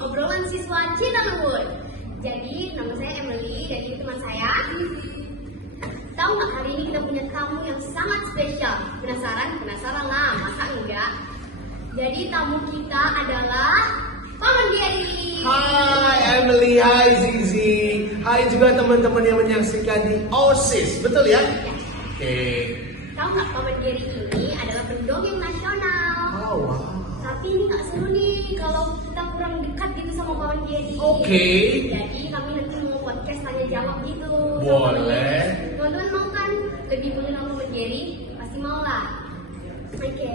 obrolan siswa Citaluhur. Jadi nama saya Emily dan ini teman saya. Tahu nggak hari ini kita punya tamu yang sangat spesial? Penasaran? Penasaran lah, masa enggak? Jadi tamu kita adalah Paman Gary. Hai Emily, hai Zizi, hai juga teman-teman yang menyaksikan di OSIS, betul ya? Oke. Tahu nggak Paman Gary ini adalah pendongeng nasional. Oh wow. Tapi ini nggak seru nih kalau kita kurang dekat gitu sama Paman Gary. Oke. Jadi kami nanti mau podcast tanya jawab gitu. Boleh. Teman-teman mau kan lebih mengenal Paman Gary? Pasti mau lah. Oke.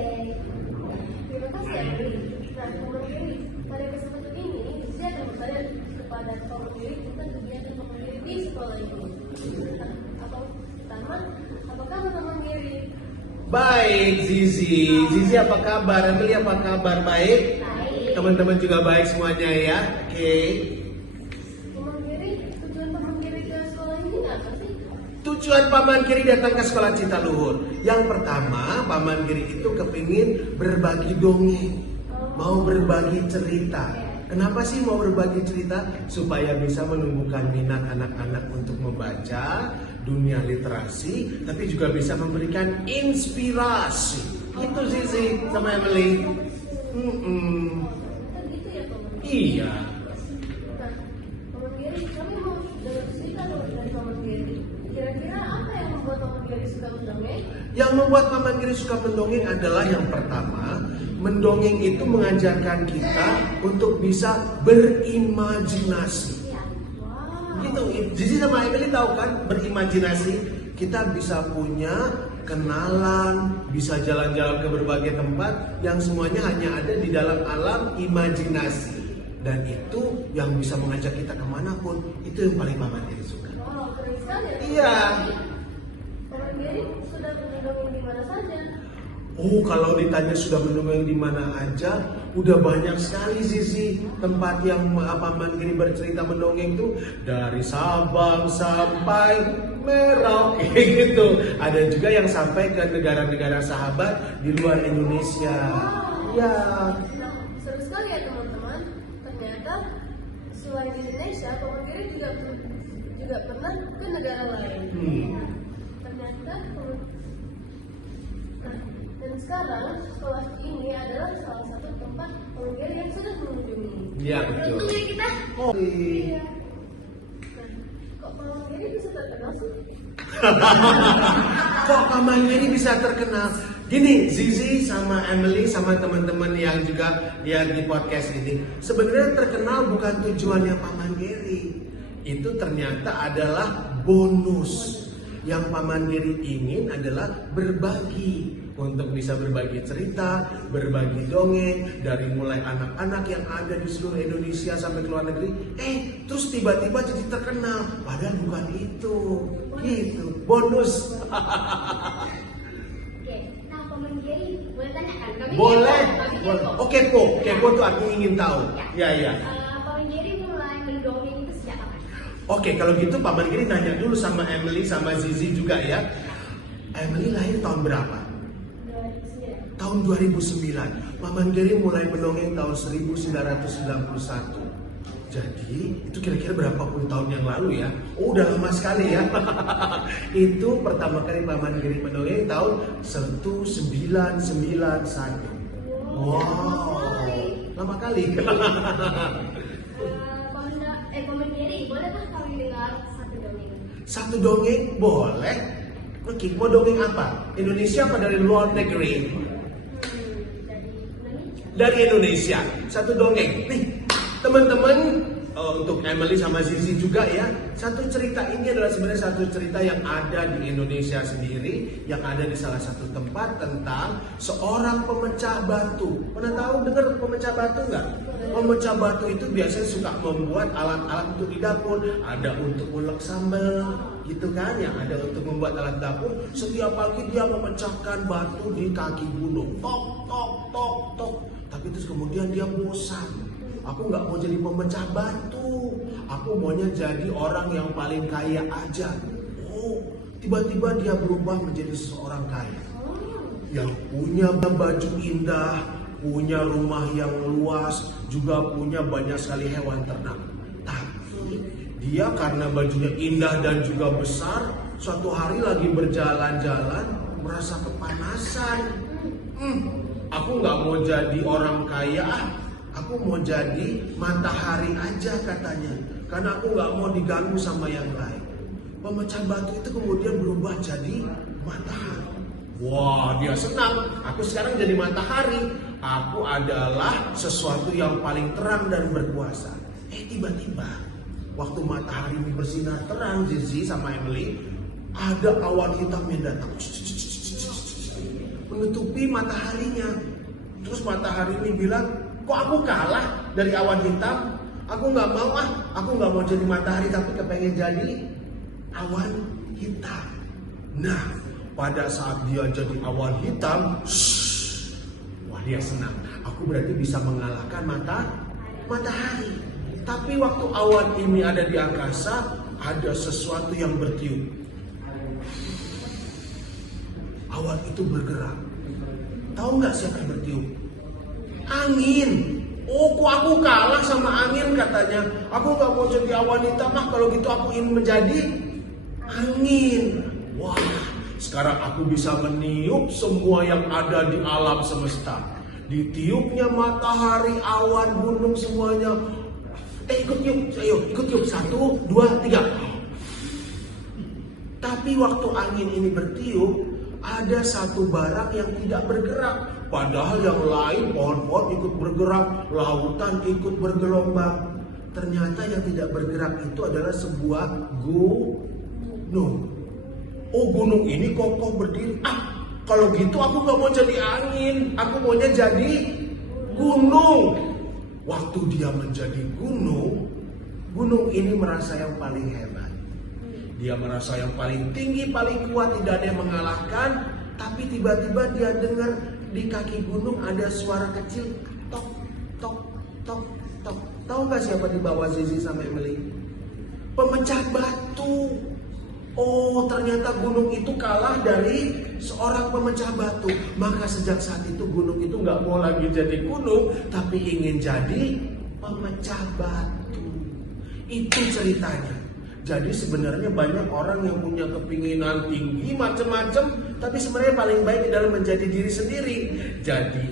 Terima kasih ya, Gary. Nah, Paman Gary, pada kesempatan ini saya akan bertanya kepada Paman Gary tentang kegiatan Paman Gary di sekolah ini. Pertama, apa kabar Paman Gary? Baik Zizi, Zizi apa kabar? Emily apa kabar? Baik? Baik. Teman-teman juga baik semuanya ya? Oke. Paman Gary, tujuan Paman Gary ke sekolah ini apa sih? Tujuan Paman Giri datang ke sekolah Citaluhur. Yang pertama, Paman Giri itu kepingin berbagi dongeng, mau berbagi cerita. Kenapa sih mau berbagi cerita? Supaya bisa menumbuhkan minat anak-anak untuk membaca, dunia literasi, tapi juga bisa memberikan inspirasi. Itu sih sama Emily. Kan gitu ya, Paman? Iya. Nah, Paman Gary, kami mau dengar cerita dari Paman Gary. Kira-kira apa yang membuat Paman Gary suka mendongeng? Yang membuat Paman Giri suka mendongeng adalah yang pertama, mendongeng itu mengajarkan kita untuk bisa berimajinasi. Wow. Gitu, Zizi sama Emily tahu kan, berimajinasi kita bisa punya kenalan, bisa jalan-jalan ke berbagai tempat yang semuanya hanya ada di dalam alam imajinasi. Dan itu yang bisa mengajak kita kemanapun, itu yang paling Paman Giri suka. Wow, keren sekali ya. Iya. Paman Gary sudah mendongeng di mana saja? Oh, kalau ditanya sudah mendongeng di mana aja, udah banyak sekali sih tempat yang Paman Giri bercerita mendongeng tuh, dari Sabang sampai Merauke gitu. Ada juga yang sampai ke negara-negara sahabat di luar Indonesia. Ya. Nah, seru sekali ya teman-teman. Ternyata selain di Indonesia, Paman Gary juga pernah ke negara lain. Ternyata dan sekarang sekolah ini adalah salah satu tempat Paman Gary yang sudah mengunjungi. Iya betul. Untung ya kita. Oh, Iya. Nah, kok Paman Gary bisa terkenal sih? kok Paman Giri bisa terkenal? Gini, Zizi sama Emily sama teman-teman yang juga lihat di podcast ini, sebenarnya terkenal bukan tujuannya Paman Giri. Itu ternyata adalah bonus. Yang Paman Giri ingin adalah berbagi, untuk bisa berbagi cerita, berbagi dongeng, dari mulai anak-anak yang ada di seluruh Indonesia sampai ke luar negeri. Terus tiba-tiba jadi terkenal, padahal bukan itu. Gitu, bonus. Oke. Nah, Paman Gary boleh tanya kan? Kami Boleh. kepo, kami Boleh. kepo. Oh, kepo. Kepo tuh artinya ingin tahu. Ya, ya. Paman Gary mulai mendongeng itu sejak kapan? Oke, kalau gitu Paman Giri nanya dulu sama Emily sama Zizi juga ya. Emily lahir tahun berapa? 2009. Tahun 2009. Paman Giri mulai mendongeng tahun 1991. Jadi itu kira-kira berapa puluh tahun yang lalu ya? Oh, udah lama sekali ya. Itu pertama kali Paman Giri mendongeng tahun 1991. Wow, lama kali. Paman Gary, bolehkah kami dengar satu dongeng? Satu dongeng boleh. Oke, mau dongeng apa? Indonesia apa dari luar negeri? Dari Indonesia. Dari Indonesia. Satu dongeng. Nih, teman-teman, untuk Emily sama Zizi juga ya. Satu cerita ini adalah sebenarnya satu cerita yang ada di Indonesia sendiri, yang ada di salah satu tempat tentang seorang pemecah batu. Pernah tahu dengar pemecah batu nggak? Pemecah batu itu biasanya suka membuat alat-alat untuk di dapur. Ada untuk ulek sambal, gitu kan? Yang ada untuk membuat alat dapur. Setiap pagi dia memecahkan batu di kaki gunung. Tok, tok, tok, tok. Tapi terus kemudian dia bosan. Aku nggak mau jadi pemecah batu. Aku maunya jadi orang yang paling kaya aja. Oh, tiba-tiba dia berubah menjadi seorang kaya. Yang punya baju indah, punya rumah yang luas, juga punya banyak sekali hewan ternak. Tapi dia karena bajunya indah dan juga besar, suatu hari lagi berjalan-jalan merasa kepanasan. Aku nggak mau jadi orang kaya, aku mau jadi matahari aja katanya. Karena aku nggak mau diganggu sama yang lain. Pemecah batu itu kemudian berubah jadi matahari. Wah, dia senang. Aku sekarang jadi matahari. Aku adalah sesuatu yang paling terang dan berkuasa. Tiba-tiba waktu matahari ini bersinar terang, Zizi sama Emily, ada awan hitam yang datang menutupi mataharinya. Terus matahari ini bilang, kok aku kalah dari awan hitam? Aku nggak mau aku nggak mau jadi matahari, tapi kepengen jadi awan hitam. Nah, pada saat dia jadi awan hitam, wah dia senang. Aku berarti bisa mengalahkan matahari. Tapi waktu awan ini ada di angkasa, ada sesuatu yang bertiup. Awan itu bergerak. Tahu nggak siapa yang bertiup? Angin. Oh, kok aku kalah sama angin katanya. Aku nggak mau jadi awan hitam, kalau gitu aku ingin menjadi angin. Wah, sekarang aku bisa meniup semua yang ada di alam semesta. Ditiupnya matahari, awan, gunung, semuanya. Ikut tiup, ayo ikut tiup. 1, 2, 3. Tapi waktu angin ini bertiup, ada satu barang yang tidak bergerak. Padahal yang lain, pohon-pohon ikut bergerak, lautan ikut bergelombang. Ternyata yang tidak bergerak itu adalah sebuah gunung. Oh, gunung ini kokoh berdiri. Kalau gitu aku gak mau jadi angin, aku maunya jadi gunung. Waktu dia menjadi gunung, gunung ini merasa yang paling hebat. Dia merasa yang paling tinggi, paling kuat, tidak ada yang mengalahkan. Tapi tiba-tiba dia dengar di kaki gunung ada suara kecil, tok, tok, tok, tok. Tahu gak siapa di bawah Zizi sama Emily? Pemecah batu. Oh, ternyata gunung itu kalah dari seorang pemecah batu. Maka sejak saat itu gunung itu gak mau lagi jadi gunung, tapi ingin jadi pemecah batu. Itu ceritanya. Jadi sebenarnya banyak orang yang punya kepinginan tinggi macam-macam, tapi sebenarnya paling baik adalah menjadi diri sendiri. Jadi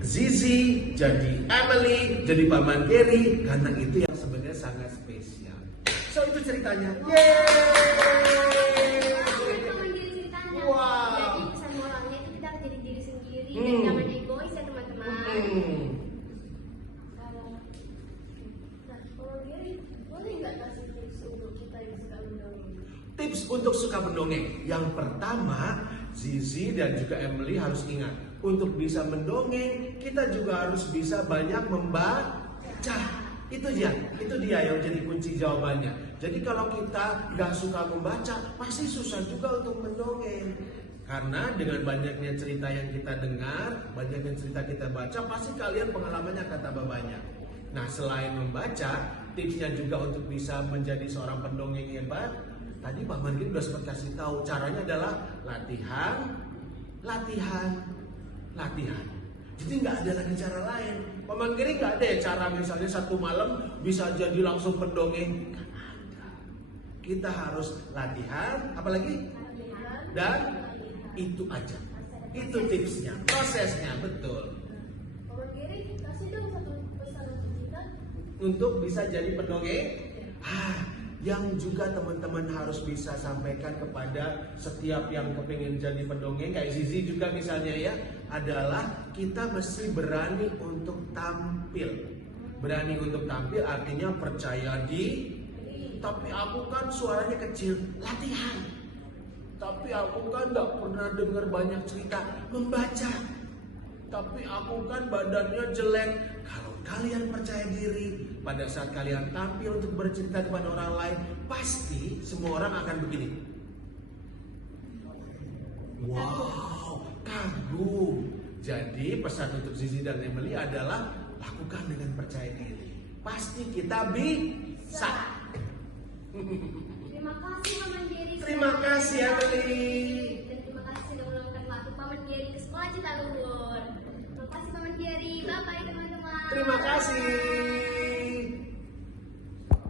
Zizi, jadi Emily, jadi Paman Gary, karena itu yang sebenarnya sangat spesial. So itu ceritanya. Yeay! Paman Gary ceritanya. Wow. Jadi pesan moralnya itu kita harus jadi diri sendiri dan jangan egois ya teman-teman. Nah, Paman Gary, boleh nggak kasih tips untuk kita yang suka mendongeng? Tips untuk suka mendongeng. Yang pertama, Zizi dan juga Emily harus ingat, untuk bisa mendongeng, kita juga harus bisa banyak membaca. Itu dia yang jadi kunci jawabannya. Jadi kalau kita gak suka membaca, pasti susah juga untuk mendongeng. Karena dengan banyaknya cerita yang kita dengar, banyaknya cerita kita baca, pasti kalian pengalamannya akan tambah banyak. Nah, selain membaca, tipsnya juga untuk bisa menjadi seorang pendongeng hebat. Tadi Pak Mandiri sudah sempat kasih tahu, caranya adalah latihan. Jadi nggak ada lagi cara lain. Pak Mandiri nggak ada ya cara misalnya satu malam bisa jadi langsung pendongeng. Nggak ada. Kita harus latihan, apalagi? Dan itu aja. Itu tipsnya, prosesnya, betul. Paman Gary, kasih dong satu pesan untuk kita. Untuk bisa jadi pendongeng, yang juga teman-teman harus bisa sampaikan kepada setiap yang kepingin jadi pendongeng, kayak Zizi juga misalnya ya, adalah kita mesti berani untuk tampil. Berani untuk tampil artinya percaya diri. Tapi aku kan suaranya kecil, latihan. Tapi aku kan gak pernah dengar banyak cerita, membaca. Tapi aku kan badannya jelek. Kalau kalian percaya diri, pada saat kalian tampil untuk bercerita kepada orang lain, pasti semua orang akan begini. Wow, kagum. Jadi pesan untuk Zizi dan Emily adalah lakukan dengan percaya diri. Pasti kita bisa. Terima kasih Paman Gary. Terima kasih Emily. Dan terima kasih sudah meluangkan waktu Paman Gary ke Sekolah Citaluhur. Terima kasih Paman Gary. Emily. Bye bye teman-teman. Terima kasih.